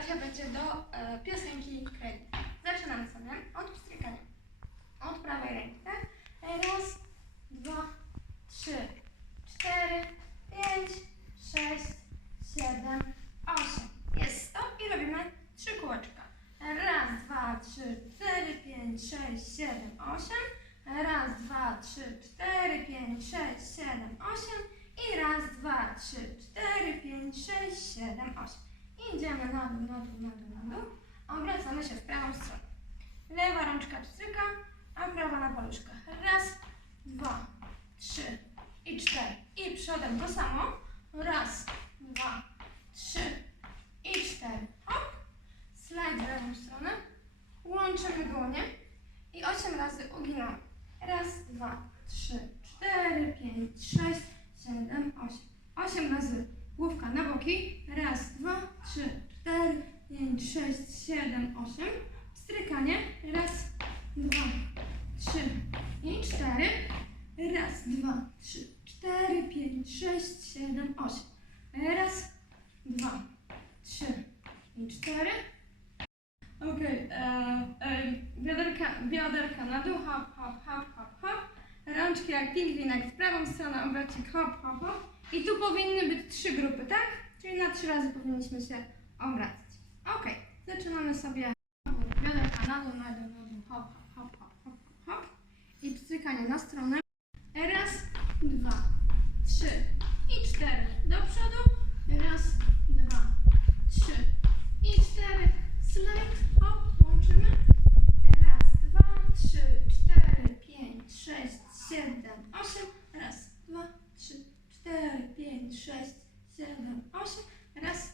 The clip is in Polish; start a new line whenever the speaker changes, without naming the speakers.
choreografia będzie do e, piosenki Credit. Zaczynamy sobie od pstrykania. Od prawej ręki, tak? Raz, dwa, trzy, cztery, pięć, sześć, siedem, osiem. Jest stop i robimy trzy kółeczka. Raz, dwa, trzy, cztery, pięć, sześć, siedem, osiem. Raz, dwa, trzy, cztery, pięć, sześć, siedem, osiem. I raz, dwa, trzy, cztery, pięć, sześć, siedem, osiem. Idziemy na dół, na dół, na dół, na dół. Obracamy się w prawą stronę. Lewa rączka pstryka, a prawa na paluszkach. Raz, dwa, trzy i cztery. I przodem to samo. Raz, dwa, trzy i cztery. Hop. Slajd w lewą stronę. Łączymy dłonie i osiem razy uginamy. Raz, dwa, trzy, cztery, pięć, sześć, siedem, osiem. Osiem razy główka na boki. 6, 7, 8. Strykanie. Raz, dwa, trzy i cztery. Raz, dwa, trzy, cztery, pięć, sześć, siedem, osiem. Raz, dwa, trzy i cztery. Ok, e, e, bioderka, bioderka na dół, hop, hop, hop, hop, hop. Rączki jak pingwinek w prawą stronę, obracik hop, hop, hop. I tu powinny być trzy grupy, tak? Czyli na trzy razy powinniśmy się obracać. Sobie bioderka na dół, na dół, na dół, hop, hop, hop, hop, hop, hop, hop. I pstrykanie na stronę. Raz, dwa, trzy i cztery. Do przodu. Raz, dwa, trzy i cztery. Slajd, hop, łączymy. Raz, dwa, trzy, cztery, pięć, sześć, siedem, osiem. Raz, dwa, trzy, cztery, pięć, sześć, siedem, osiem. Raz,